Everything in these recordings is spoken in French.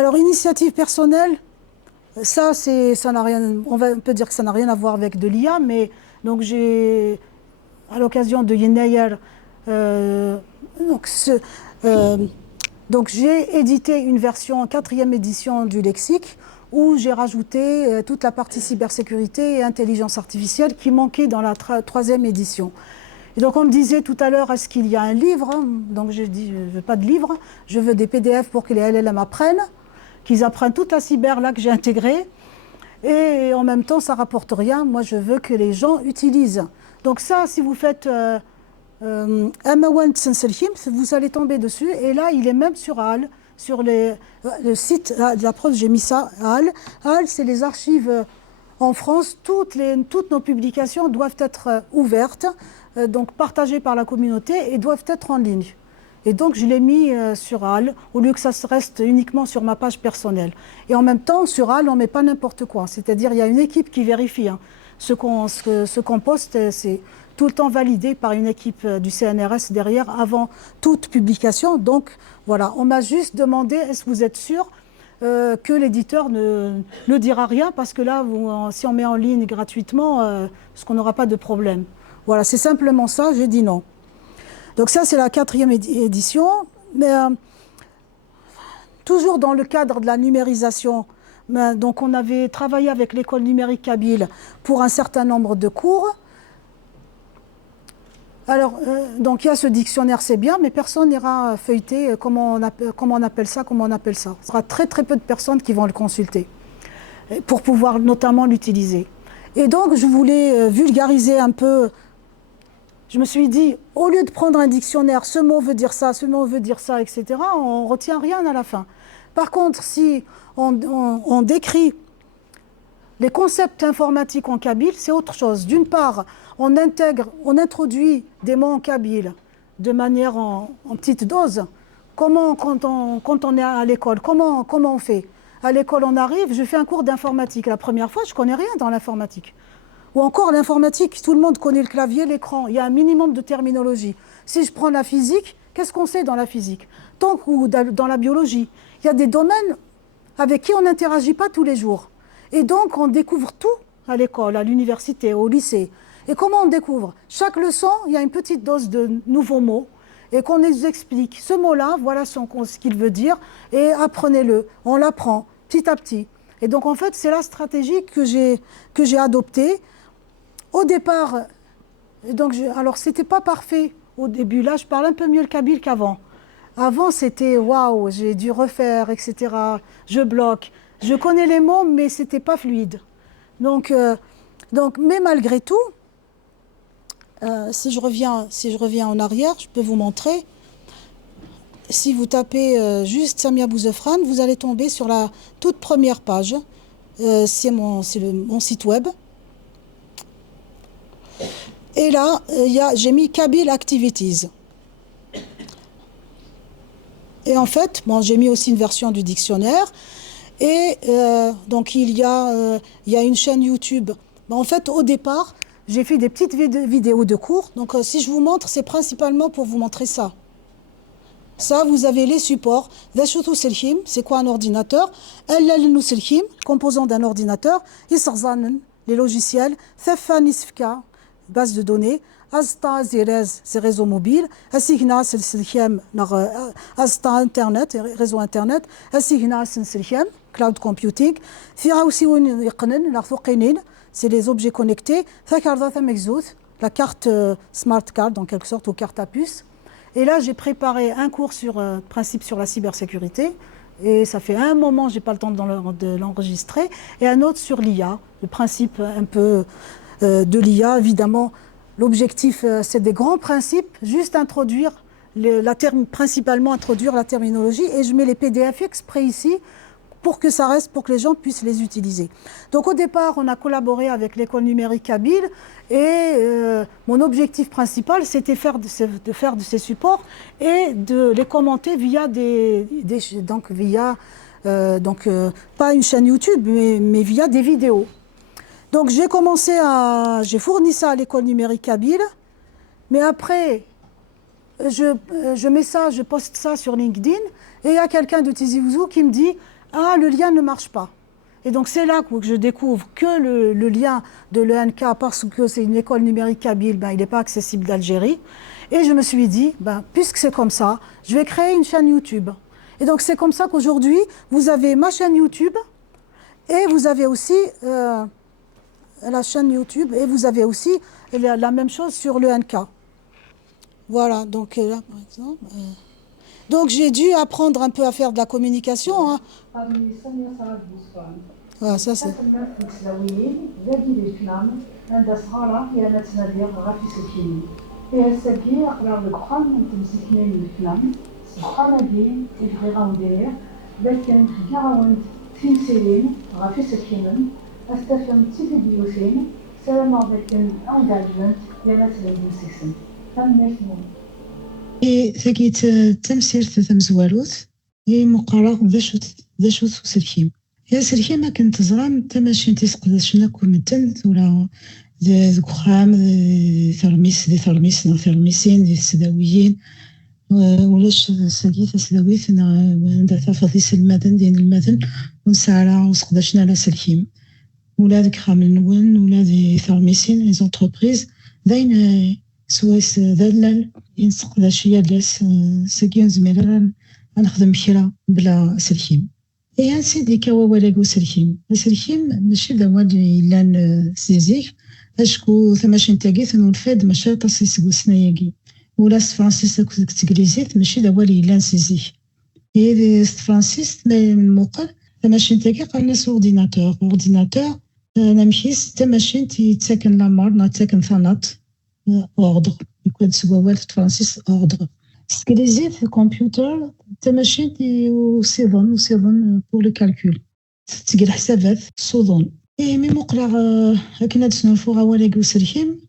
Alors, initiative personnelle, ça n'a rien, on peut dire que ça n'a rien à voir avec de l'IA, mais donc à l'occasion de Yenayer, donc, donc j'ai édité une version, 4e édition du lexique, où j'ai rajouté toute la partie cybersécurité et intelligence artificielle qui manquait dans la 3e édition. Et donc on me disait tout à l'heure, est-ce qu'il y a un livre? Donc j'ai dit, je ne veux pas de livre, je veux des PDF pour que les LLM apprennent, qu'ils apprennent toute la cyber là que j'ai intégrée. Et en même temps, ça ne rapporte rien. Moi, je veux que les gens utilisent. Donc ça, si vous faites Amawan Tsenselhim, vous allez tomber dessus. Et là, il est même sur HAL, sur le site de la preuve, j'ai mis ça à HAL. HAL, c'est les archives en France. Toutes nos publications doivent être ouvertes, donc partagées par la communauté et doivent être en ligne. Et donc, je l'ai mis sur HAL, au lieu que ça reste uniquement sur ma page personnelle. Et en même temps, sur HAL, on ne met pas n'importe quoi. C'est-à-dire, il y a une équipe qui vérifie. Hein. Ce qu'on poste, c'est tout le temps validé par une équipe du CNRS derrière, avant toute publication. Donc, voilà, on m'a juste demandé, est-ce que vous êtes sûr que l'éditeur ne dira rien? Parce que là, si on met en ligne gratuitement, est-ce qu'on n'aura pas de problème? Voilà, c'est simplement ça, j'ai dit non. Donc ça, c'est la 4e édition, mais toujours dans le cadre de la numérisation. Donc on avait travaillé avec l'école numérique kabyle pour un certain nombre de cours. Alors, donc il y a ce dictionnaire, c'est bien, mais personne n'ira feuilleter comment on appelle ça. Ce sera très très peu de personnes qui vont le consulter, pour pouvoir notamment l'utiliser. Et donc je voulais vulgariser un peu. Je me suis dit, au lieu de prendre un dictionnaire, ce mot veut dire ça, etc., on ne retient rien à la fin. Par contre, si on décrit les concepts informatiques en kabyle, c'est autre chose. D'une part, on introduit des mots en kabyle de manière en petite dose. Comment, quand on est à l'école, comment on fait? À l'école, on arrive, je fais un cours d'informatique. La première fois, je ne connais rien dans l'informatique. Ou encore l'informatique, tout le monde connaît le clavier, l'écran. Il y a un minimum de terminologie. Si je prends la physique, qu'est-ce qu'on sait dans la physique? Ou dans la biologie. Il y a des domaines avec qui on n'interagit pas tous les jours. Et donc, on découvre tout à l'école, à l'université, au lycée. Et comment on découvre? Chaque leçon, il y a une petite dose de nouveaux mots et qu'on nous explique. Ce mot-là, voilà ce qu'il veut dire et apprenez-le. On l'apprend petit à petit. Et donc, en fait, c'est la stratégie que j'ai adoptée. Au départ, alors c'était pas parfait au début. Là, je parle un peu mieux le kabyle qu'avant. Avant, c'était waouh, j'ai dû refaire, etc. Je bloque. Je connais les mots, mais c'était pas fluide. Donc, mais malgré tout, si je reviens en arrière, je peux vous montrer. Si vous tapez juste Samia Bouzefrane, vous allez tomber sur la toute première page. C'est mon site web. Et là, j'ai mis Kabyle Activities. Et en fait, j'ai mis aussi une version du dictionnaire. Et donc, il y a une chaîne YouTube. En fait, au départ, j'ai fait des petites vidéos de cours. Donc, si je vous montre, c'est principalement pour vous montrer ça. Ça, vous avez les supports. C'est quoi un ordinateur? Composant d'un ordinateur. Les logiciels. Base de données. Azta Zerez, c'est réseau mobile. Asigna Silsilhem, Azta Internet, réseau Internet. Asigna Silsilhem, cloud computing. Fira aussi c'est les objets connectés. La carte smart card, en quelque sorte, ou carte à puce. Et là, j'ai préparé un cours sur principe sur la cybersécurité. Et ça fait un moment, je n'ai pas le temps de l'enregistrer. Et un autre sur l'IA, le principe un peu de l'IA, évidemment. L'objectif, c'est des grands principes, juste introduire, principalement introduire la terminologie. Et je mets les PDF exprès ici pour que ça reste, pour que les gens puissent les utiliser. Donc au départ, on a collaboré avec l'école numérique kabyle et mon objectif principal, c'était de faire de ces supports et de les commenter via pas une chaîne YouTube, mais via des vidéos. Donc j'ai fourni ça à l'école numérique kabyle, mais après, je poste ça sur LinkedIn, et il y a quelqu'un de Tizi Ouzou qui me dit Ah, le lien ne marche pas. Et donc c'est là que je découvre que le lien de l'ENK, parce que c'est une école numérique kabyle, ben, il n'est pas accessible d'Algérie. Et je me suis dit, ben, puisque c'est comme ça, je vais créer une chaîne YouTube. Et donc c'est comme ça qu'aujourd'hui, vous avez ma chaîne YouTube et vous avez aussi la chaîne YouTube et vous avez aussi la même chose sur l'ENK. Voilà, donc là par exemple. Donc j'ai dû apprendre un peu à faire de la communication. Hein. Voilà, ça c'est. ثقيت تمسير تمزوالوث مقرر ذا شو سلكيم يا سلكيم ما كنت زرام تماشي تسقدشنا كومتن ولا ذوك خام ثرميس ثرميسين ذي السداويين ولاش سقيت سداويت عندها تفاضيس المدن دين المدن ونسارع وسقدشنا على سلكيم ولا ذيك خام النون ولا ذي ثرميسين لي زونتربريز داين سواس ذلل ينسق ذا شي لاس ساكين زميلا نخدم كرا بلا سلكيم اي سيدي كوا ولا سلكيم سلكيم ماشي ذا اللي لان سيزيك اشكو ثماشين تاكيت نولفاد ماشي تصيص سناياكي ولا فرانسيس تكريزيت ماشي ذا اللي لان سيزيك اي فرانسيس من موقع ثماشين تاكي قالنا اورديناتور نمشيس تماشين تساكن لامار نتساكن ثانات ordre يكون سوالف فرانسيس ordre سكريزيت في الكمبيوتر تماشين وصيدون بور لو كالكول تقرا حسابات صوضون اي مي مقرا هكنا تسنولفو غاوالك وسرحيم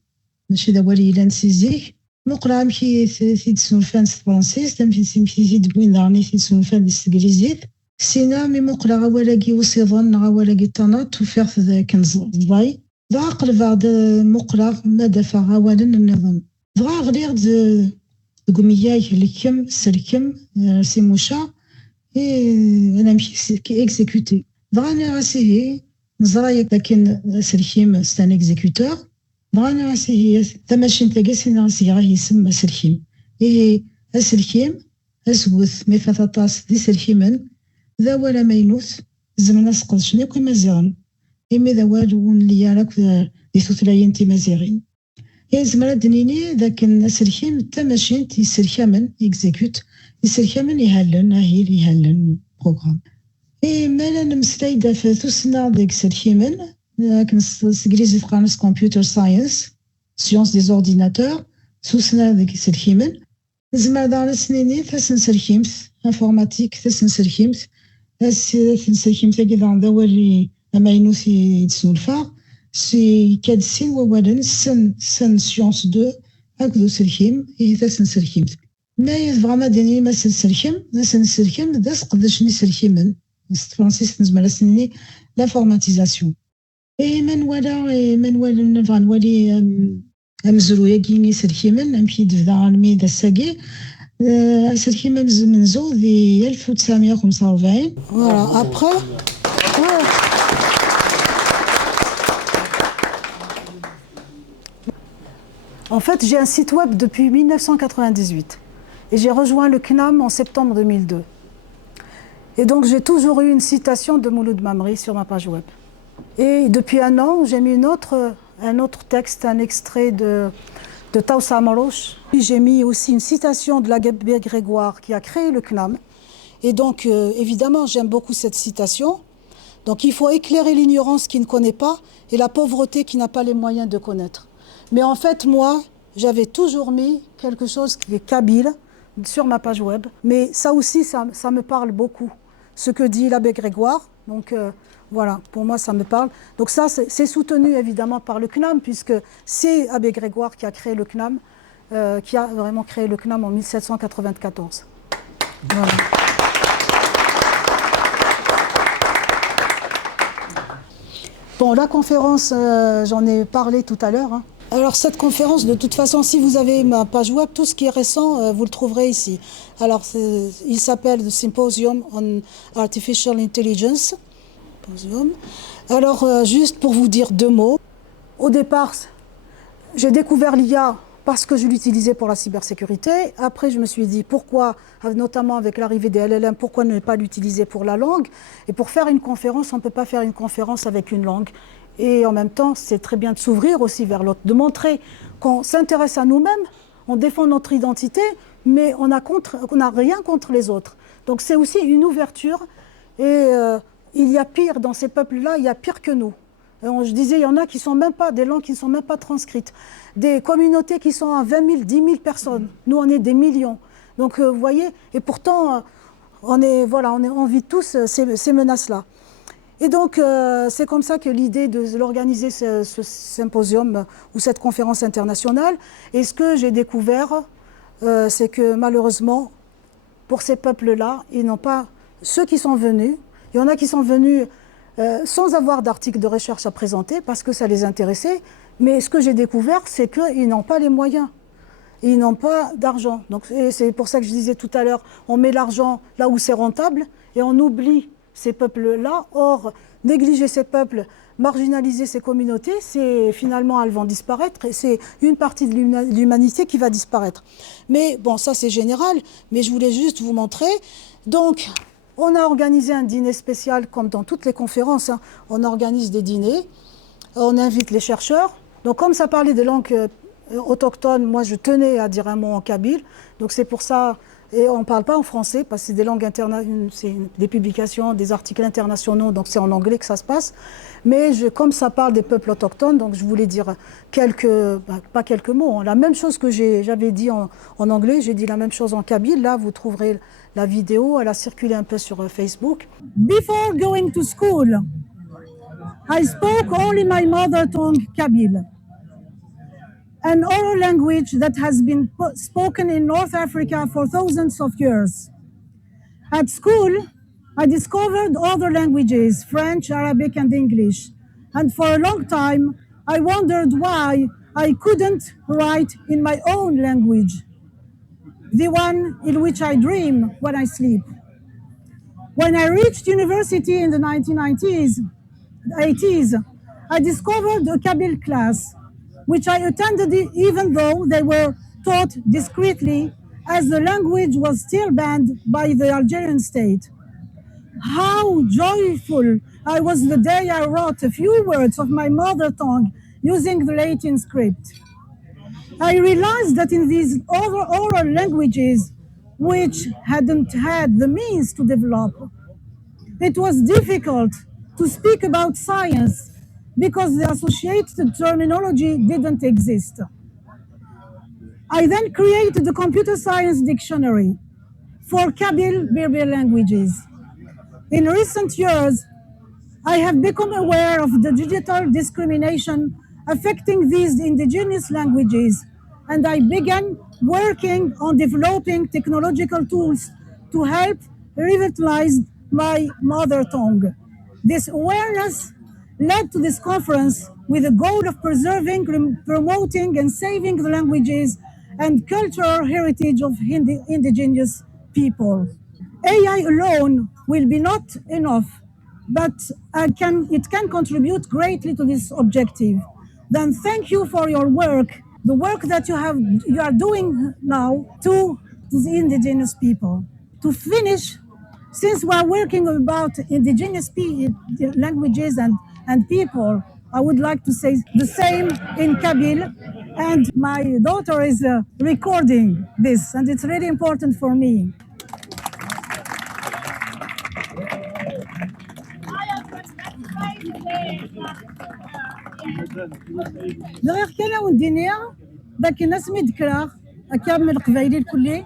ماشي دا والي لان سيزيك مقرا مشي في تسنولفان فرانسيس تمشي في دبوين دارني في تسنولفان سكريزيت سينا مي مقرا غاوالك وصيدون غاوالك طنات وفيرث كنز ضاي ضاع قلب مقرا ما دفع غوالا النظام ضاع غليغ قمياي لكم سلكم سيموشا انا مشي كي اكزيكوتي ضاع انا راسي نزرايا لكن سلكيم ستان اكزيكوتور ضاع انا راسي تماشي نتاكي سينا راسي غا يسمى سلكيم سلكيم اسوث مي فتاطاس دي سلكيمن ذا ولا مينوث زمنا سقدشني كما زيغن إمي ذا والو اللي راك دي ثلاثين تيمازيغين يا زمرا دنيني ذاك السلكيم تماشين تيسلكامن اكزيكوت يسلكامن يهلن هاهي يهلن بروغرام اي مالا نمسلاي دا ثوسنا ديك سلكيمن لكن سكريزي فقانس كمبيوتر ساينس سيونس دي زورديناتور ثوسنا ديك سلكيمن زمرا دار سنيني ثاسن سلكيمت انفورماتيك ثاسن سلكيمت ثاسن سلكيمت كذا ذا والي أما ينوثي تسولفا سي كاد سين ووالا سن سيونس دو هكذو سلكيم إذا سنسلكيمت ما يبغى ما ديني ما سنسلكيم ما سنسلكيم دا سقدشني سلكيمن فرانسيس نزمر سنيني لافورماتيزاسيون من ولا نبغى نولي أمزرو ياكيني سلكيمن نمشي دفدا عالمي دا ساكي سلكيمن من زو ذي 1945 Voilà, après... En fait, j'ai un site web depuis 1998 et j'ai rejoint le CNAM en septembre 2002. Et donc, j'ai toujours eu une citation de Mouloud Mamri sur ma page web. Et depuis un an, j'ai mis un autre texte, un extrait de Taoussa Amarouche. J'ai mis aussi une citation de l'abbé Grégoire qui a créé le CNAM. Et donc, évidemment, j'aime beaucoup cette citation. Donc, il faut éclairer l'ignorance qui ne connaît pas et la pauvreté qui n'a pas les moyens de connaître. Mais en fait, moi, j'avais toujours mis quelque chose qui est kabyle sur ma page web. Mais ça aussi, ça me parle beaucoup. Ce que dit l'abbé Grégoire. Donc voilà, pour moi, ça me parle. Donc ça, c'est soutenu évidemment par le CNAM, puisque c'est l'abbé Grégoire qui a créé le CNAM, qui a vraiment créé le CNAM en 1794. Voilà. Bon, la conférence, j'en ai parlé tout à l'heure. Hein. Alors cette conférence, de toute façon, si vous avez ma page web, tout ce qui est récent, vous le trouverez ici. Alors il s'appelle The Symposium on Artificial Intelligence. Symposium. Alors juste pour vous dire deux mots. Au départ, j'ai découvert l'IA parce que je l'utilisais pour la cybersécurité. Après, je me suis dit pourquoi, notamment avec l'arrivée des LLM, pourquoi ne pas l'utiliser pour la langue? Et pour faire une conférence, on ne peut pas faire une conférence avec une langue. Et en même temps, c'est très bien de s'ouvrir aussi vers l'autre, de montrer qu'on s'intéresse à nous-mêmes, on défend notre identité, mais on n'a rien contre les autres. Donc c'est aussi une ouverture. Et il y a pire dans ces peuples-là, il y a pire que nous. Je disais, il y en a qui sont même pas, des langues qui ne sont même pas transcrites. Des communautés qui sont à 20 000, 10 000 personnes. Nous, on est des millions. Donc, vous voyez, et pourtant, on vit tous ces menaces-là. Et donc, c'est comme ça que l'idée de l'organiser, ce symposium ou cette conférence internationale. Et ce que j'ai découvert, c'est que malheureusement, pour ces peuples-là, ils n'ont pas... Ceux qui sont venus, il y en a qui sont venus sans avoir d'article de recherche à présenter parce que ça les intéressait. Mais ce que j'ai découvert, c'est qu'ils n'ont pas les moyens. Ils n'ont pas d'argent. Donc, c'est pour ça que je disais tout à l'heure, on met l'argent là où c'est rentable et on oublie ces peuples-là. Or, négliger ces peuples, marginaliser ces communautés, c'est finalement, elles vont disparaître et c'est une partie de l'humanité qui va disparaître. Mais bon, ça c'est général, mais je voulais juste vous montrer. Donc, on a organisé un dîner spécial, comme dans toutes les conférences, hein. On organise des dîners, on invite les chercheurs. Donc comme ça parlait des langues autochtones, moi je tenais à dire un mot en kabyle. Donc c'est pour ça, et on ne parle pas en français, parce que c'est des langues c'est des publications, des articles internationaux, donc c'est en anglais que ça se passe. Mais comme ça parle des peuples autochtones, donc je voulais dire pas quelques mots, hein. La même chose que j'avais dit en anglais, j'ai dit la même chose en kabyle. Là, vous trouverez la vidéo, elle a circulé un peu sur Facebook. Before going to school, I spoke only my mother tongue Kabyle, an oral language that has been spoken in North Africa for thousands of years. At school, I discovered other languages, French, Arabic, and English. And for a long time, I wondered why I couldn't write in my own language, the one in which I dream when I sleep. When I reached university in the 1990s, 80s, I discovered a Kabyle class, which I attended even though they were taught discreetly, as the language was still banned by the Algerian state. How joyful I was the day I wrote a few words of my mother tongue using the Latin script. I realized that in these other oral languages, which hadn't had the means to develop, it was difficult to speak about science because the associated terminology didn't exist. I then created the computer science dictionary for Kabyle Berber languages. In recent years, I have become aware of the digital discrimination affecting these indigenous languages, and I began working on developing technological tools to help revitalize my mother tongue. This awareness led to this conference with the goal of preserving, promoting, and saving the languages and cultural heritage of indigenous people. AI alone will be not enough, but it can contribute greatly to this objective. Then thank you for your work, the work that you are doing now to the indigenous people. To finish, since we are working about indigenous languages and people, I would like to say the same in Kabyle. And my daughter is recording this, and it's really important for me. دغيا كان وندينيا ذاك الناس ميد كراغ كامل القبايلي الكلي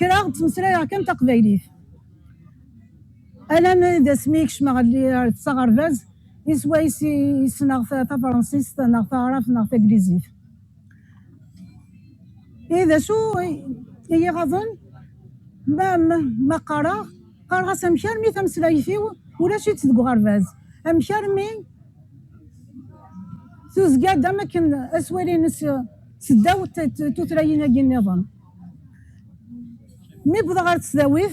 كراغ تمسلايا كان تقبايلي انا اذا سميكش ما غادي تصغر فاز يسوى يسنغ في فرنسيس نغ في عرف نغ في انجليزي اذا شو هي غظن ما قرا سمشارمي تمسلاي فيه ولا شي تدق غرفاز امشارمي توزكا دama كان اسوالين سداو توتراينا كي النظام مي بدا غير تسداويت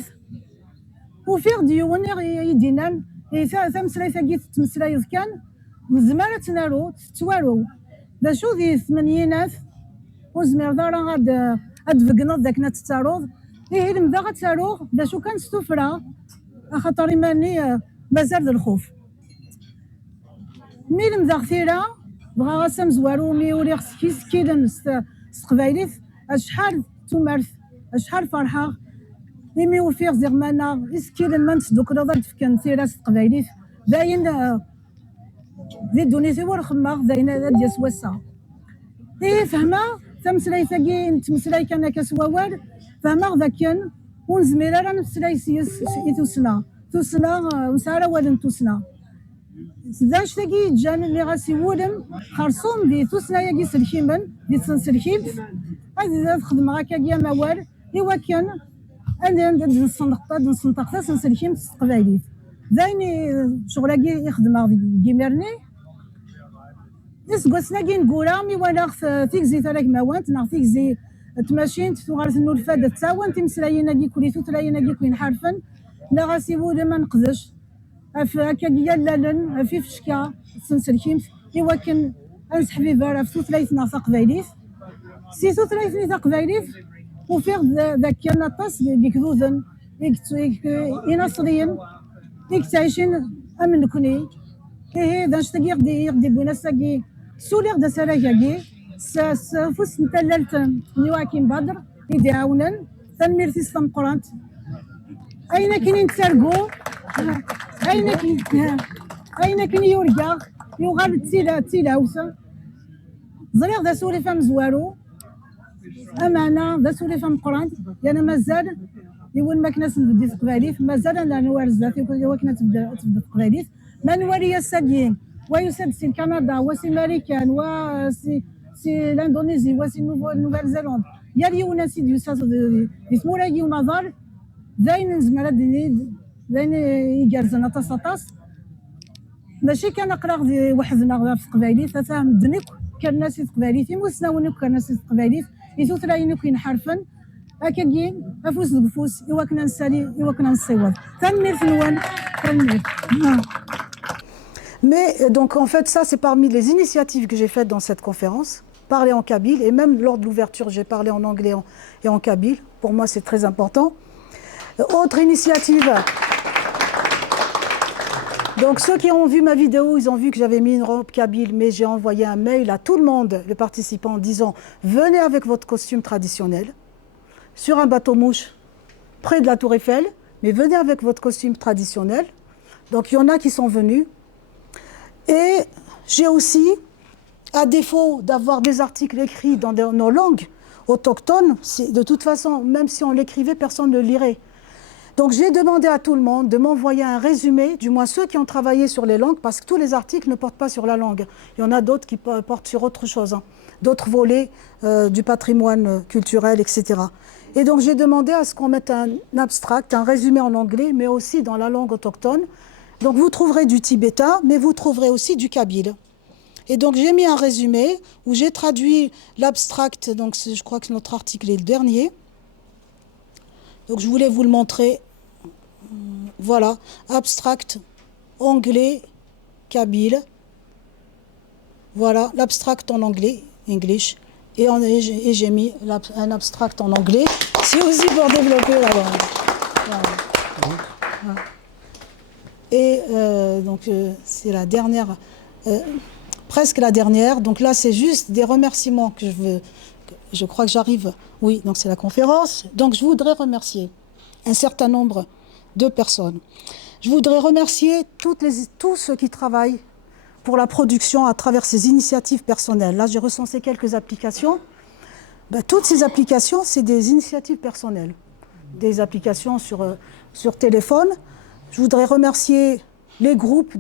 وفيغ ديون يدينا ثمسلاي ثاقي تمسلاي كان زمالة تنارو تتوارو دا شو ذي الثمانينات وزمير دارا غاد فقنض ذاك نتتاروض إيه المدا غتاروغ دا شو كان ستوفرا خاطر إيماني مازال ذا الخوف مي المدا غثيرا بغا غاسم زوارو مي ولي خسكيس كيلن سقبايليت أشحال تمارث أشحال فرحة إمي وفيغ زغمانا إسكيلن مانت دوك رضا تفكن ثيرا سقبايليت داين ذي دونيتي ورخماغ داين هذا ديال سواسا إيه فهما تمسلاي ثاقي نتمسلاي كان كسواوال فهما ذاك كان ونزمير راه نمسلاي سيس توسنا ونسارا ولا توسنا زاش ثاقي جان اللي غاسي ولم خرصوم دي توسنا ياكي سلكيمن دي تنسلكيم هذه تخدم هكا كيا موال إوا كان أنا نسنطق تنسلكيم تقبايليت زايني شغلاكي يخدم كيميرني نسقسنا كي نقولها مي ولا تيكزي تراك موانت نا تيكزي تماشين تغارث انو الفاده تساوان تمسلاينا كي كوليتو تلاينا كي كوين حرفن لا غاسيبو ما نقدش هكا كيا لالن في فشكا تنسلكيم ايوا كان انس حبيبه راه في ثلاثنا تقبايليت سيتو ثلاثني تقبايليت وفيغ ذاك كان طاس كيكذوذن يناصريين تعيشين امن كوني إيه داش تجي يغدي بوناساكي سوليغ دا سراكاكي فوس نتلالت نيواكين بدر يدي عاونن تنمير في سلام قرانت أين كاين تسرقو أين كاين يورقا يوغال تيلاوسا زريغ دا سولي فام زوارو أمانة دا سولي فام قرانت يعني مازال يقول ما كناش نبدي تقباليت مازال انا نوارز ذاتي كنا تبدا تقباليت ما نوري الساقين ويسد سي كندا وسي امريكان وسي الاندونيسي وسي نوفل زيلاند يا اليوم سي دي سموراكي ومازال زين زمرا زين يجرزنا تصاطاس ماشي كان قراغ وحدنا في قبايليت فاهم دنيك كان ناس قبايليت مسناونك كان ناس قبايليت يثو تراينو كاين حرفا هكا كاين افوس دفوس ايوا كنا نسالي ايوا كنا نصيوض تنمير في الوان تنمير. Mais donc en fait ça c'est parmi les initiatives que j'ai faites dans cette conférence, parler en kabyle et même lors de l'ouverture j'ai parlé en anglais et en kabyle, pour moi c'est très important. Autre initiative, donc ceux qui ont vu ma vidéo ils ont vu que j'avais mis une robe kabyle mais j'ai envoyé un mail à tout le monde, les participants en disant venez avec votre costume traditionnel sur un bateau-mouche près de la Tour Eiffel, mais venez avec votre costume traditionnel. Donc il y en a qui sont venus. Et j'ai aussi, à défaut d'avoir des articles écrits dans nos langues autochtones, de toute façon, même si on l'écrivait, personne ne le lirait. Donc j'ai demandé à tout le monde de m'envoyer un résumé, du moins ceux qui ont travaillé sur les langues, parce que tous les articles ne portent pas sur la langue. Il y en a d'autres qui portent sur autre chose, hein, d'autres volets du patrimoine culturel, etc. Et donc j'ai demandé à ce qu'on mette un abstract, un résumé en anglais, mais aussi dans la langue autochtone. Donc vous trouverez du tibétain, mais vous trouverez aussi du kabyle. Et donc j'ai mis un résumé où j'ai traduit l'abstract, donc je crois que notre article est le dernier. Donc je voulais vous le montrer. Voilà, abstract, anglais, kabyle. Voilà, l'abstract en anglais, English. Et j'ai mis un abstract en anglais. C'est aussi pour développer la langue. Voilà. Voilà. Et donc c'est la dernière, presque la dernière. Donc là c'est juste des remerciements que je crois que j'arrive. Oui, donc c'est la conférence. Donc je voudrais remercier un certain nombre de personnes. Je voudrais remercier tous ceux qui travaillent pour la production à travers ces initiatives personnelles. Là j'ai recensé quelques applications. Ben, toutes ces applications c'est des initiatives personnelles, des applications sur téléphone. Je voudrais remercier les groupes,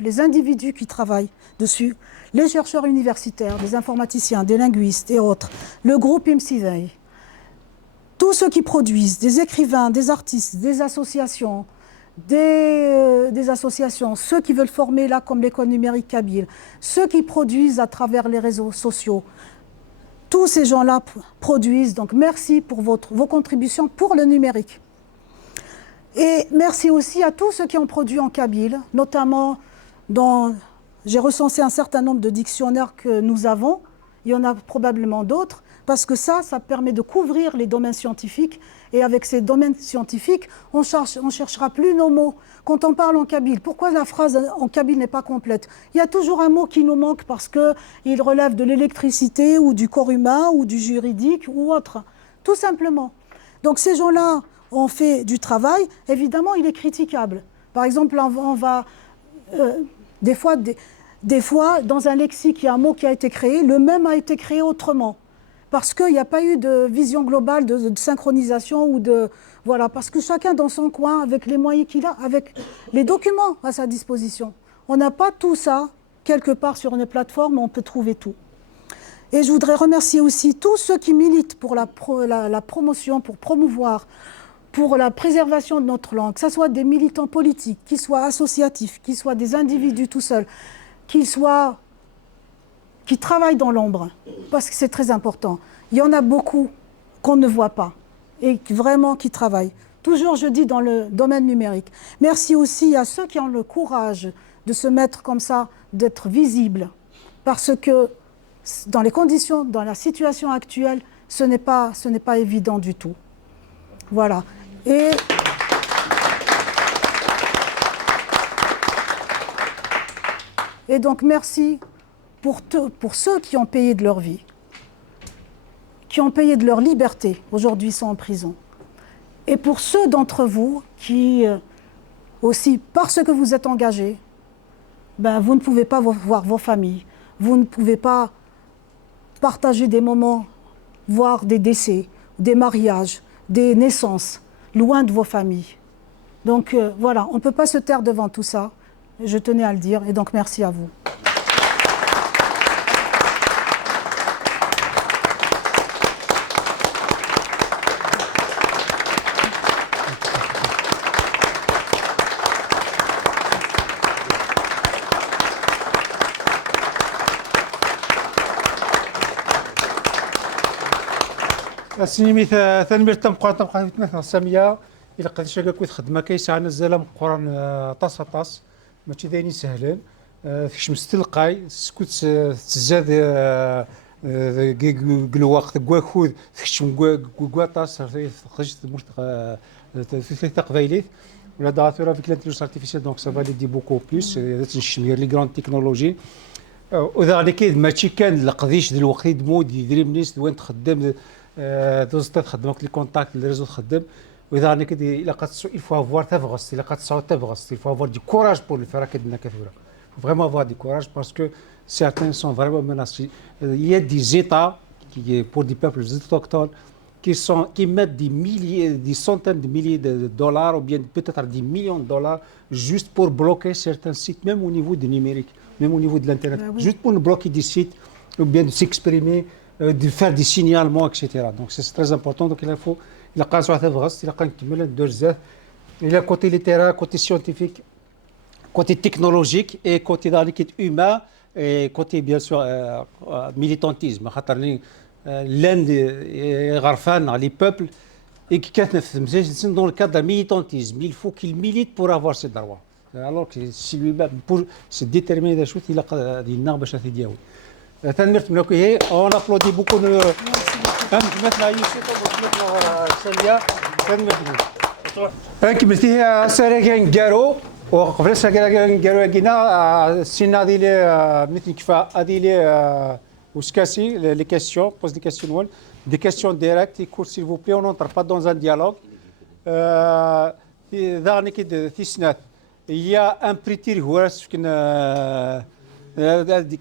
les individus qui travaillent dessus, les chercheurs universitaires, les informaticiens, des linguistes et autres, le groupe IMSIVEI, tous ceux qui produisent, des écrivains, des artistes, des associations, des associations, ceux qui veulent former là comme l'école numérique kabyle, ceux qui produisent à travers les réseaux sociaux. Tous ces gens-là produisent, donc merci pour vos contributions pour le numérique. Et merci aussi à tous ceux qui ont produit en kabyle, notamment j'ai recensé un certain nombre de dictionnaires que nous avons, il y en a probablement d'autres, parce que ça permet de couvrir les domaines scientifiques, et avec ces domaines scientifiques, on cherchera plus nos mots. Quand on parle en kabyle, pourquoi la phrase en kabyle n'est pas complète? Il y a toujours un mot qui nous manque parce qu'il relève de l'électricité ou du corps humain ou du juridique ou autre, tout simplement. Donc ces gens-là ont fait du travail, évidemment il est critiquable. Par exemple, on va... des fois, dans un lexique, il y a un mot qui a été créé, le même a été créé autrement. Parce qu'il n'y a pas eu de vision globale, de synchronisation ou de... Voilà, parce que chacun dans son coin, avec les moyens qu'il a, avec les documents à sa disposition. On n'a pas tout ça quelque part sur une plateforme où on peut trouver tout. Et je voudrais remercier aussi tous ceux qui militent pour la promotion, pour promouvoir, pour la préservation de notre langue, que ce soit des militants politiques, qu'ils soient associatifs, qu'ils soient des individus tout seuls, qui travaillent dans l'ombre, parce que c'est très important. Il y en a beaucoup qu'on ne voit pas et vraiment qui travaillent. Toujours, je dis, dans le domaine numérique. Merci aussi à ceux qui ont le courage de se mettre comme ça, d'être visibles, parce que dans les conditions, dans la situation actuelle, ce n'est pas évident du tout. Voilà. Et donc, merci pour ceux qui ont payé de leur vie, qui ont payé de leur liberté, aujourd'hui sont en prison. Et pour ceux d'entre vous qui, aussi, parce que vous êtes engagés, vous ne pouvez pas voir vos familles, vous ne pouvez pas partager des moments, voire des décès, des mariages, des naissances, loin de vos familles. Donc voilà, on ne peut pas se taire devant tout ça, je tenais à le dire, et donc merci à vous. السينمي ثاني تنبقى في السامية إلا قداش كويت خدمة كيسعى نزل مقرن طاس طاس ماشي دايرين سهلين فيش مستلقاي سكوت تزاد الوقت كواخود فيش كواطاس خرجت في ثلاثة قبايلات ولا داتورا في l'intelligence artificielle donc ça va l'aider beaucoup plus تنشمير لي غراند تكنولوجي وإذا كيد ماشي كان لقديش دلوقتي دمود يدري الناس وين تخدم دوز تخدمك لي كونتاكت لي ريزو تخدم واذا انا كدي الا قد il faut avoir تبغص الا قد تصاو تبغص il faut avoir du courage pour le faire كدنا كثيره vraiment avoir du courage parce que certains sont vraiment menacés il y a des états qui pour des peuples autochtones qui mettent des milliers des centaines de milliers de dollars ou bien peut-être des millions de dollars juste pour bloquer certains sites même au niveau du numérique même au niveau de l'internet juste pour bloquer des sites ou bien de s'exprimer de faire des signalements, etc. Donc c'est très important. Donc il faut, il a il a côté littéraire, côté scientifique, côté technologique et côté dans l'équipe humain et côté bien sûr militantisme. L'Inde est garfane, les peuples et qui dans le cadre de militantisme, il faut qu'il milite pour avoir ses droits. Alors que si lui-même pour se déterminer des choses, il a des normes à dire. On applaudit beaucoup de كملتيه سارجين جارو وقبل سارجين جارو جينا سينا دي مثل كيفا ادي لي وسكاسي les questions pose des questions des questions directes écoute s'il vous plaît on n'entre pas dans un dialogue دعني كده تسنات il y a un prix هو كنا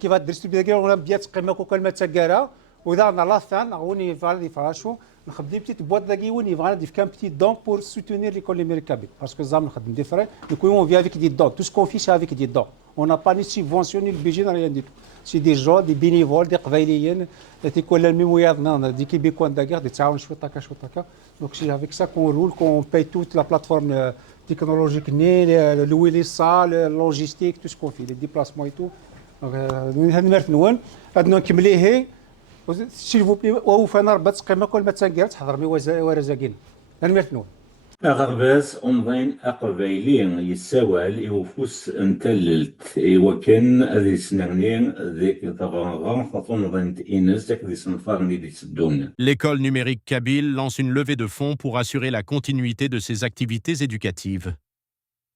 كيف درستو بيداكي ولا بيات قيمه كلمه تاكارا واذا نلاثان غوني فالدي فراشو نخدم بتيت بوات داكي وني فالدي في كان بتيت دون بور سوتونير ليكول امريكابيل باسكو زعما نخدم دي فري دونك اون في افيك دي دون تو سكون في سي افيك دي دون اون نا با ني سيفونسيوني البيجي ريان دي تو سي دي جو دي بينيفول دي قبايليين تيكون الميموياد دي كيبيكوان داكيغ دي تعاون شويه طاكا دونك سي افيك سا كون رول كون باي توت لا بلاتفورم technologique, louer les salles, logistique, tout ce qu'on fait, les déplacements et tout. Donc, s'il vous plaît, وفينا ربط قيمة كل ما تسجل تحضر مي ورزاقين. نمرتنون. أغرباز أونلاين أقبايلين يساوال إوفوس انتللت وكان ذي سنغنين ذيك ضغنغان فطنظنت إنس ذاك ذي سنفارني ذي سدون. L'école numérique Kabyle lance une levée de fonds pour assurer la continuité de ses activités éducatives.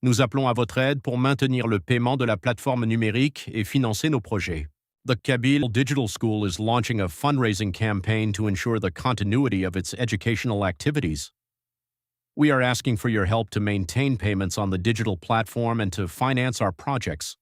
Nous appelons à votre aide pour maintenir le paiement de la plateforme numérique et financer nos projets. The Kabyle Digital School is launching a fundraising campaign to ensure the continuity of its educational activities. We are asking for your help to maintain payments on the digital platform and to finance our projects.